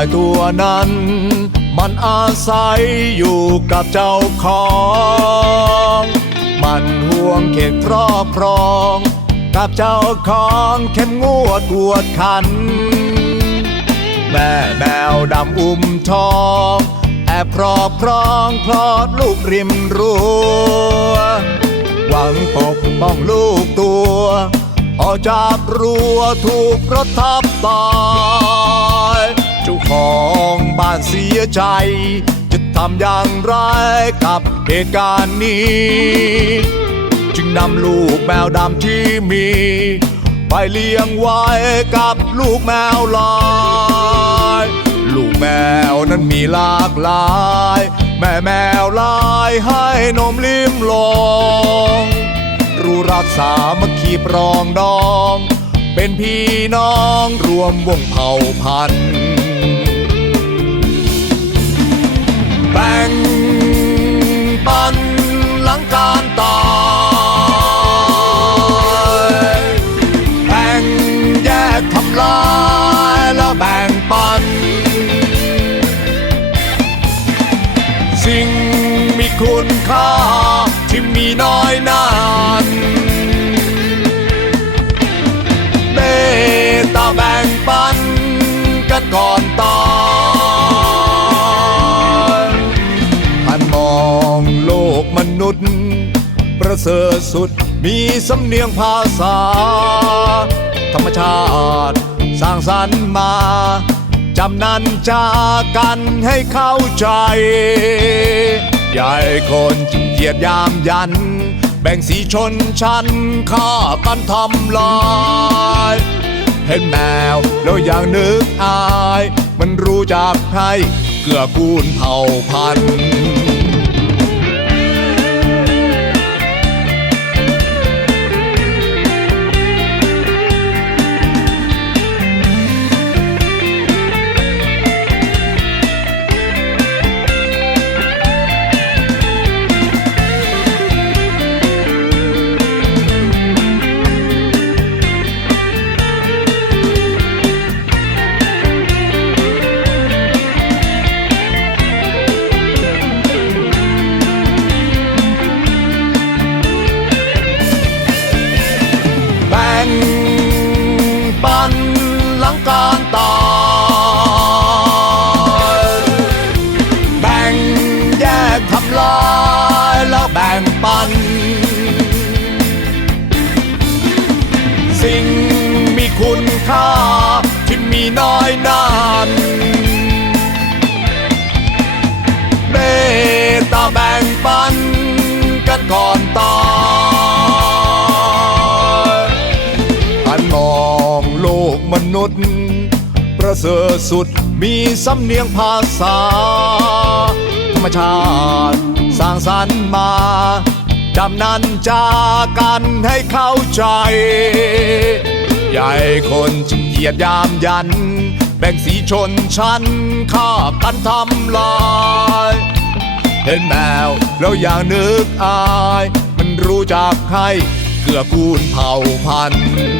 ายตัวนั้น มันอาศัยอยู่กับเจ้าของ มันห่วงเขตครอบครอง กับเจ้าของเข้มงวดกวดขัน แม่แมวดำอุ้มทองแอบครอบครองคลอดลูกริมรัวหวังปกป้องลูกตัวออกจากรัวถูกรถทับตาย เจ้าของบ้านเสียใจ จะทำอย่างไรกับเหตุการณ์นี้ จึงนำลูกแมวดำที่มี ไปเลี้ยงไว้กับลูกแมวลายลูกแมวนั้นมีหลากหลาย แม่แมวลายให้นมลิ้มลองรู้รักษามัคคีปรองดอง เป็นพี่น้องรวมวงเผ่าพันธุ์ำลายแล้วแบ่งปัน สิ่งมีคุณค่าที่มีน้อยนานเมตตาแบ่งปันกันก่อนตายท่านมองโลกมนุษย์ ประเสริฐสุดมีสำเนียงภาษา ธรรมชาติ สร้างสรรค์มา จำนันจากันให้เข้าใจ ใหญ่คนจึงเหยียดยามยัน แบ่งสีชนชั้นฆ่ากันทำลายเห็นแมวแล้วอย่างนึกอาย มันรู้จักให้เกื้อกูลเผ่าพันธุ์ ปันหลังการตายแบ่งแยกทำลายแล้วแบ่งปัน สิ่งมีคุณค่าที่มีน้อยนานเมตตาแบ่งปันกันก่อนตาย นุษย์ ประเสริฐสุดมีสำเนียงภาษา ธรรมชาติสร้างสรรค์มาจำนันจากันให้เข้าใจ ใหญ่คนจึงเหยียดยามยัน แบ่งสีชนชั้นฆ่ากันทำลายเห็นแมวแล้วอย่างนึกอาย มันรู้จักให้เกื้อกูลเผ่าพันธุ์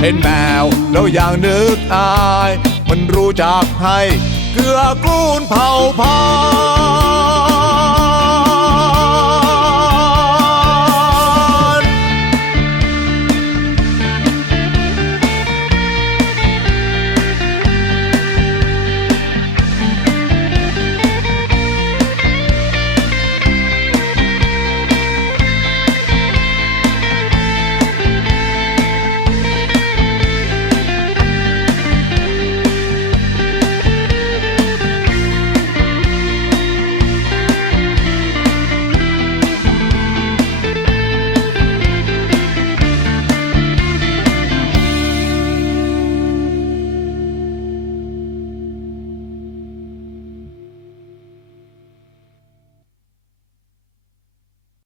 เห็นแมวแล้วอย่างนึกอาย มันรู้จักให้เกลือกูลเผาพา